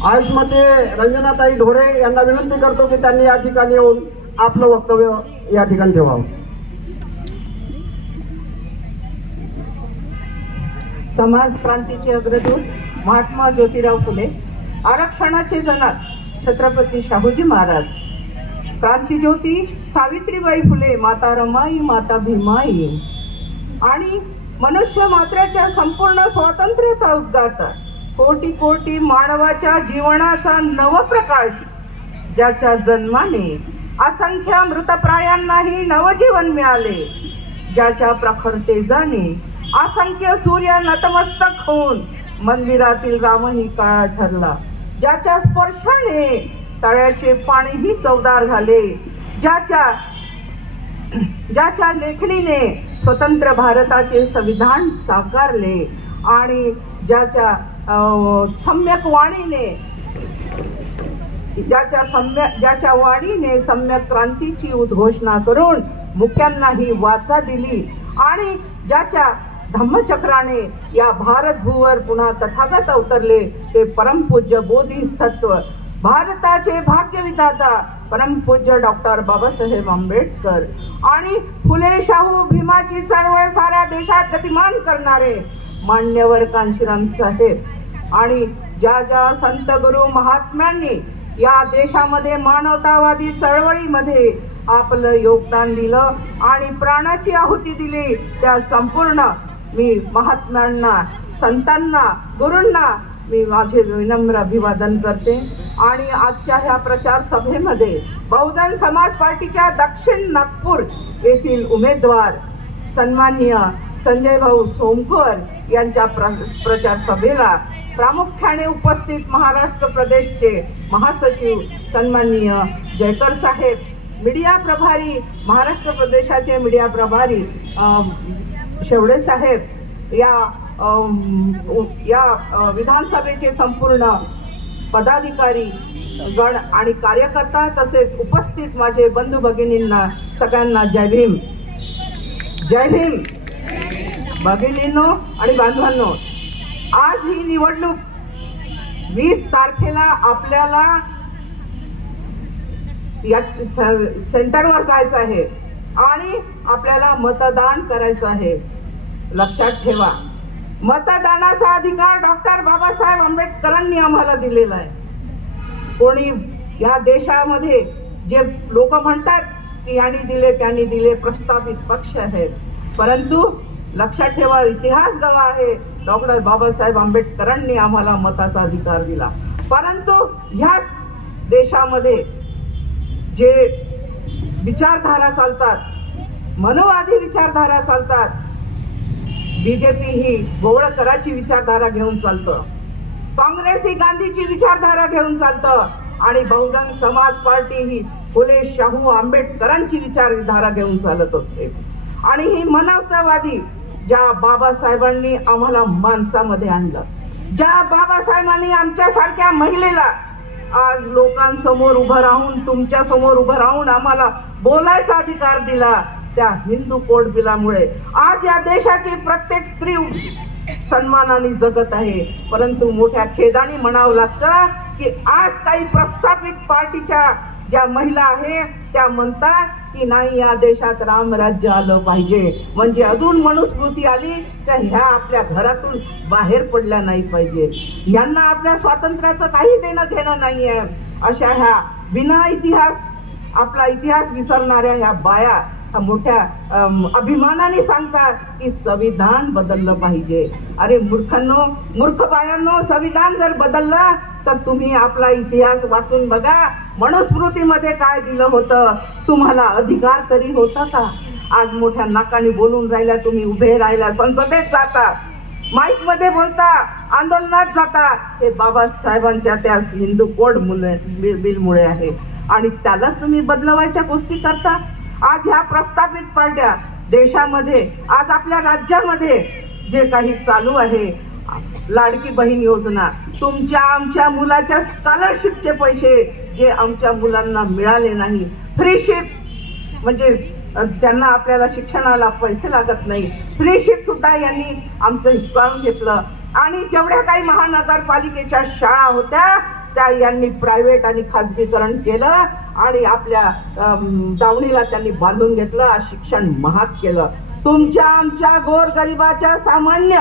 आयुषमध्ये रंजनाताई ढोरे यांना विनंती करतो की त्यांनी या ठिकाणी येऊन आपलं वक्तव्य या ठिकाणी ठेवावं. समाज क्रांतीचे अग्रदूत महात्मा ज्योतिराव फुले आरक्षणाचे जनक छत्रपती शाहूजी महाराज क्रांतीज्योती सावित्रीबाई फुले माता रमाई माता भीमाई आणि मनुष्य मात्राच्या संपूर्ण स्वातंत्र्याचा उद्गाता कोटी कोटी मानवाच्या जीवनाचा नवप्रकाश ज्याच्या जन्माने असंख्य मृतप्रायांनाही नवजीवन मिळाले ज्याच्या प्रखर तेजाने असंख्य सूर्य नतमस्तक होऊन मंदिरातील रामही काळा ठरला. ज्याच्या स्पर्शाने तळ्याचे पाणीही चवदार झाले ज्याच्या ज्याच्या लेखणीने स्वतंत्र भारताचे संविधान साकारले आणि ज्याच्या सम्यक वाणीने ज्याच्या सम्यक ज्याच्या वाणीने सम्यक क्रांतीची उद्घोषणा करून मुख्यांनाही वाचा दिली आणि ज्याच्या धम्मचक्राने या भारतभूवर पुन्हा तथागत अवतरले ते परमपूज्य बोधिसत्व भारताचे भाग्यविधाता परमपूज्य डॉक्टर बाबासाहेब आंबेडकर आणि फुले शाहू भीमाची चळवळ साऱ्या देशात गतिमान करणारे मान्यवर कांशीराम साहेब. आणि ज्या ज्या संत गुरु महात्म्यांनी या देशामध्ये मानवतावादी चळवळीमध्ये आपलं योगदान दिलं आणि प्राणाची आहुती दिली त्या संपूर्ण मी महात्म्यांना संतांना गुरूंना मी माझे विनम्र अभिवादन करते. आणि आजच्या ह्या प्रचार सभेमध्ये बहुजन समाज पार्टीच्या दक्षिण नागपूर येथील उमेदवार सन्माननीय संजय भाऊ सोमकर यांच्या प्र प्रचार सभेला प्रामुख्याने उपस्थित महाराष्ट्र प्रदेशचे महासचिव सन्माननीय जयकर साहेब मीडिया प्रभारी महाराष्ट्र प्रदेशाचे मीडिया प्रभारी शेवडे साहेब या या विधानसभेचे संपूर्ण पदाधिकारी गण आणि कार्यकर्ता तसेच उपस्थित माझे बंधू भगिनींना सगळ्यांना जय भीम. जय भीम. भगिनींनो आणि बांधवांनो आज ही निवडणूक वीस तारखेला आपल्याला या स- सेंटरवर जायचं आहे आणि आपल्याला मतदान करायचं आहे. लक्षात ठेवा. मतदानाचा अधिकार डॉक्टर बाबासाहेब आंबेडकरांनी आम्हाला दिलेला आहे. कोणी या देशामध्ये जे लोक म्हणतात की यांनी दिले त्यांनी दिले प्रस्थापित पक्ष आहेत. परंतु लक्षात ठेवा इतिहास गवा आहे. डॉक्टर बाबासाहेब आंबेडकरांनी आम्हाला मताचा अधिकार दिला. परंतु ह्याच देशामध्ये जे विचारधारा चालतात मनोवादी विचारधारा चालतात बीजेपी ही गोवळकराची विचारधारा घेऊन चालतं. काँग्रेस ही गांधीची विचारधारा घेऊन चालतं. आणि बहुजन समाज पार्टी ही फुले शाहू आंबेडकरांची विचारधारा घेऊन चालत असते. आणि ही मनवतावादी ज्या बाबासाहेबांनी आम्हाला माणसामध्ये आणलं ज्या बाबासाहेबांनी आमच्यासारख्या महिलेला आज लोकांसमोर उभं राहून तुमच्यासमोर उभं राहून आम्हाला बोलायचा अधिकार दिला त्या हिंदू कोड बिलामुळे आज या देशाची प्रत्येक स्त्री सन्मानाने जगत आहे. परंतु मोठ्या खेदाने म्हणावं लागतं की आज काही प्रस्थापित पार्टीच्या ज्या महिला आहे त्या म्हणतात की नाही या देशात रामराज्य आलं पाहिजे. म्हणजे अजून मनुस्मृती आली तर ह्या आपल्या घरातून बाहेर पडल्या नाही पाहिजे. यांना आपल्या स्वातंत्र्याचं काही देणं घेणं नाही आहे अशा ह्या बिना इतिहास आपला इतिहास विसरणाऱ्या ह्या बाया मोठ्या अभिमानाने सांगतात की संविधान बदललं पाहिजे. अरे मूर्खांनो मूर्ख बायांनो संविधान जर बदललं तर तुम्ही आपला इतिहास वाचून बघा. मनुस्मृतीमध्ये काय दिलं होतं? तुम्हाला अधिकार तरी होता का? आज मोठ्या नाकाने बोलून राहिल्या तुम्ही उभे राहिला संसदेत जाता. माईकमध्ये बोलता आंदोलनात जाता. हे बाबासाहेबांच्या त्या हिंदू कोड मुले बिलमुळे आहे. आणि त्यालाच तुम्ही बदलवायच्या गोष्टी करता? आज ह्या प्रस्थापित पार्ट्या देशामध्ये आज आपल्या राज्यामध्ये जे काही चालू आहे लाडकी बहीण योजना तुमच्या आमच्या मुलाच्या स्कॉलरशिपचे पैसे जे आमच्या मुलांना मिळाले नाही फ्री शिप म्हणजे त्यांना आपल्याला शिक्षणाला पैसे लागत नाही फ्री शिप सुद्धा यांनी आमचं हिसकावून घेतलं. आणि जेवढ्या काही महानगरपालिकेच्या शाळा होत्या त्या यांनी प्रायव्हेट आणि खाजगीकरण केलं आणि आपल्या दावणीला त्यांनी बांधून घेतलं शिक्षण महाग केलं. तुमच्या आमच्या गोरगरिबाच्या सामान्य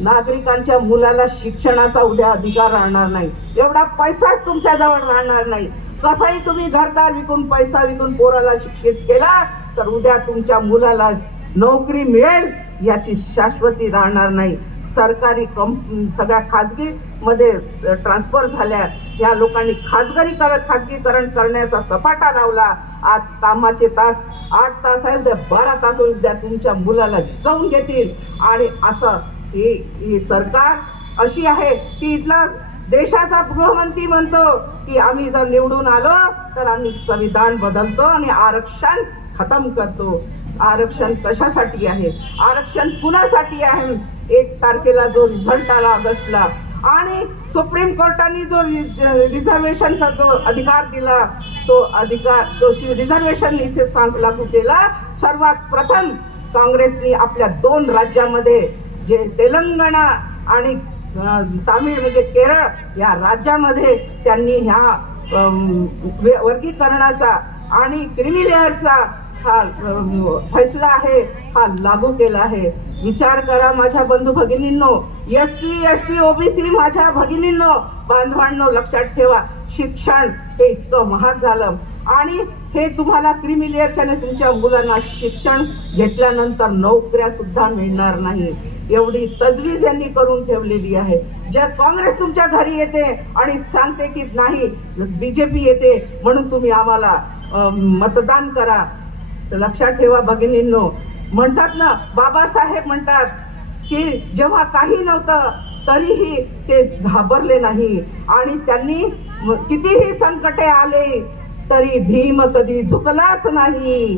नागरिकांच्या मुलाला शिक्षणाचा उद्या अधिकार राहणार नाही. एवढा पैसाच तुमच्याजवळ राहणार नाही. कसंही तुम्ही घरदार विकून पैसा विकून पोराला शिक्षित केला तर उद्या तुमच्या मुलाला नोकरी मिळेल याची शाश्वती राहणार नाही. सरकारी कंप सगळ्या खाजगीमध्ये ट्रान्सफर झाल्या. या लोकांनी खाजगी खाजगीकरण करण्याचा सपाटा लावला. आज कामाचे तास आठ तास आहे उद्या बारा तास उद्या तुमच्या मुलाला जिजवून घेतील. आणि असं ही ही सरकार अशी आहे की इथला देशाचा गृहमंत्री म्हणतो की आम्ही जर निवडून आलो तर आम्ही संविधान बदलतो आणि आरक्षण खतम करतो. आरक्षण कशासाठी आहे? आरक्षण कुणासाठी आहे? एक तारखेला जो रिझल्ट आला ऑगस्टला. आणि सुप्रीम कोर्टाने जो रिझर्वेशनचा जो अधिकार दिला तो अधिकार तो रिझर्वेशन इथे लागू केला. सर्वात प्रथम काँग्रेसने आपल्या दोन राज्यामध्ये जे तेलंगणा आणि तामिळ म्हणजे केरळ या राज्यामध्ये त्यांनी ह्या वे- वर्गीकरणाचा आणि क्रिमिलेअरचा हा फैसला आहे हा लागू केला आहे. विचार करा माझ्या बंधू भगिनींनो. S C S T OBC माझ्या भगिनींनो. बांधवांनो लक्षात ठेवा शिक्षण हे इतकं महाग झालं. आणि हे तुम्हाला क्रिमिलियरच्याने तुमच्या मुलांना शिक्षण घेतल्यानंतर नोकऱ्या सुद्धा मिळणार नाही. एवढी तजवीज यांनी करून ठेवलेली आहे. ज्या काँग्रेस तुमच्या घरी येते आणि सांगते की नाही बीजेपी येते म्हणून तुम्ही आम्हाला मतदान करा. तर लक्षात ठेवा भगिनींनो. म्हणतात ना बाबासाहेब म्हणतात की जेव्हा काही नव्हतं तरीही ते घाबरले नाही. आणि त्यांनी कितीही संकटे आले तरी भीम कधी झुकलाच नाही.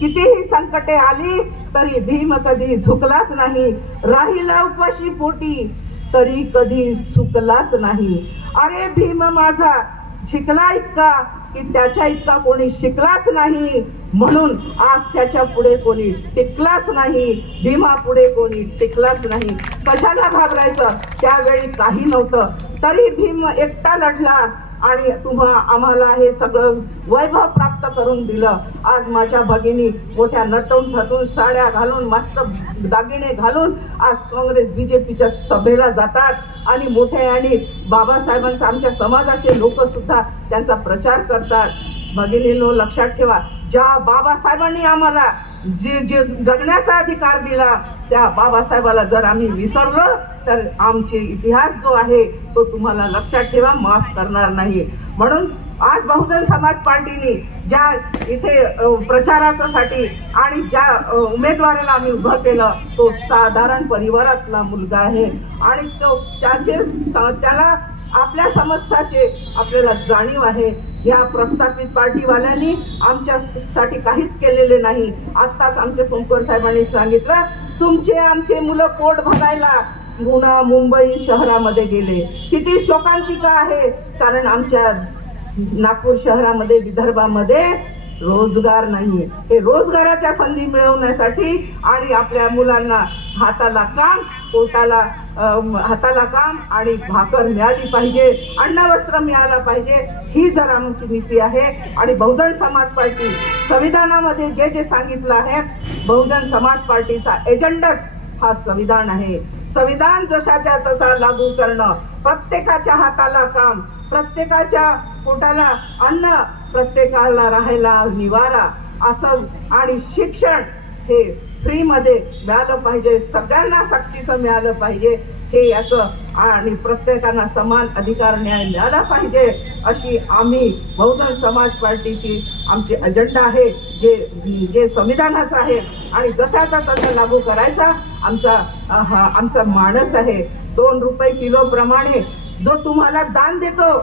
कितीही संकटे आली तरी भीम कधी झुकलाच नाही. राहिला उपाशी पोटी तरी कधी चुकलाच नाही. अरे भीम माझा शिकला इतका की त्याच्या इतका कोणी शिकलाच नाही. म्हणून आज त्याच्या पुढे कोणी टिकलाच नाही भीमा पुढे कोणी टिकलाच नाही. कशाला घाबरायचं? त्यावेळी काही नव्हतं. तरी भीम एकटा लढला आणि तुम्हा आम्हाला हे सगळं वैभव प्राप्त करून दिलं. आज माझ्या भगिनी मोठ्या नटून थटून साड्या घालून मस्त दागिने घालून आज काँग्रेस बीजेपीच्या सभेला जातात. आणि मोठे आणि बाबासाहेबांचा आमच्या समाजाचे लोक सुद्धा त्यांचा प्रचार करतात. भगिनीनो लक्षात ठेवा ज्या बाबासाहेबांनी आम्हाला जे जे जगण्याचा अधिकार दिला त्या बाबासाहेबाला जर आम्ही विसरलो तर आमचे इतिहास जो आहे तो तुम्हाला लक्षात ठेवा माफ करणार नाही. म्हणून आज बहुजन समाज पार्टीने ज्या इथे प्रचारासाठी आणि ज्या उमेदवाराला आम्ही उभं केलं तो साधारण परिवारातला मुलगा आहे. आणि तो त्याचे त्याला आपल्या समस्याचे आपल्याला जाणीव आहे. या प्रस्थापित पार्टीवाल्यांनी आमच्यासाठी काहीच केलेले नाही. आत्ताच आमच्या सोमकर साहेबांनी सांगितलं तुमचे आमचे मुलं पोट भरायला पुणा मुंबई शहरामध्ये गेले. किती शोकांतिका आहे. कारण आमच्या नागपूर शहरामध्ये विदर्भामध्ये रोजगार नाही हे रोजगाराच्या संधी मिळवण्यासाठी आणि आपल्या मुलांना हाताला काम पोटाला हाताला काम आणि भाकर मिळाली पाहिजे अन्नवस्त्र मिळाला पाहिजे ही जर आमची नीती आहे. आणि बहुजन समाज पार्टी संविधानामध्ये जे जे सांगितलं आहे बहुजन समाज पार्टीचा एजंडाच हा संविधान आहे. संविधान जशाच्या तसा लागू करणं प्रत्येकाच्या हाताला काम प्रत्येकाच्या पोटाला अन्न प्रत्येकाला राहायला निवारा असं आणि शिक्षण हे फ्रीमध्ये मिळालं पाहिजे. सगळ्यांना सक्तीचं मिळालं पाहिजे. हे याचं आणि प्रत्येकांना समान अधिकार न्याय मिळाला पाहिजे अशी आम्ही बहुजन समाज पार्टीची आमची अजेंडा आहे जे जे संविधानाचं आहे. आणि जशाचा तसा लागू करायचा आमचा हा आमचा मानस आहे. दोन रुपये किलोप्रमाणे जो तुम्हाला दान देतो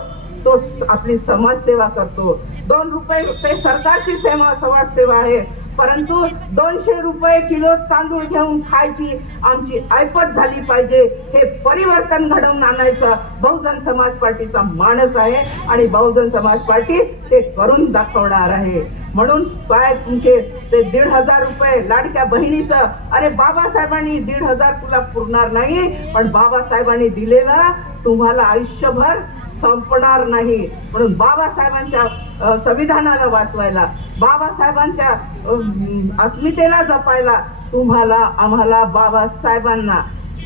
तो आपली समाजसेवा करतो. दोन रुपये ते सरकारची सेवा समाजसेवा आहे. परंतु दोनशे रुपये किलो तांदूळ घेऊन खायची आमची ऐपत झाली पाहिजे. हे परिवर्तन घडवून आणायचं बहुजन समाज पार्टीचा मानस आहे आणि बहुजन समाज पार्टी ते करून दाखवणार आहे. म्हणून काय तुमचे ते दीड हजार रुपये लाडक्या बहिणीचं अरे बाबासाहेबांनी दीड हजार तुला पुरणार नाही पण बाबासाहेबांनी दिलेलं तुम्हाला आयुष्यभर संपणार नाही. म्हणून बाबासाहेबांच्या संविधानाला वाचवायला बाबासाहेबांच्या अस्मितेला जपायला तुम्हाला आम्हाला बाबासाहेबांना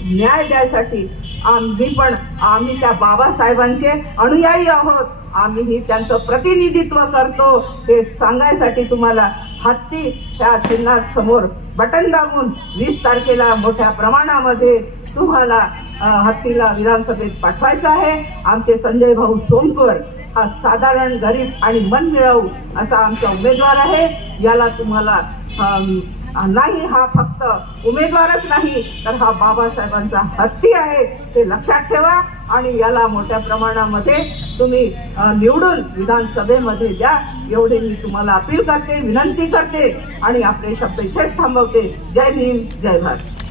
न्याय द्यायसाठी आम्ही पण आम्ही त्या बाबासाहेबांचे अनुयायी आहोत. आम्हीही त्यांचं प्रतिनिधित्व करतो. हे सांगायसाठी तुम्हाला हत्ती त्या चिन्हात समोर बटन दाबून वीस तारखेला मोठ्या प्रमाणामध्ये तुम्हाला हत्तीला विधानसभेत पाठवायचं आहे. आमचे संजय भाऊ सोमकर हा साधारण गरीब आणि मन मिळवू असा आमचा उमेदवार आहे. याला तुम्हाला नाही हा फक्त उमेदवारच नाही तर हा बाबासाहेबांचा हत्ती आहे ते लक्षात ठेवा. आणि याला मोठ्या प्रमाणामध्ये तुम्ही निवडून विधानसभेमध्ये द्या. एवढे मी तुम्हाला अपील करते विनंती करते. आणि आपले शब्द इथेच थांबवते. जय भीम जय भारत.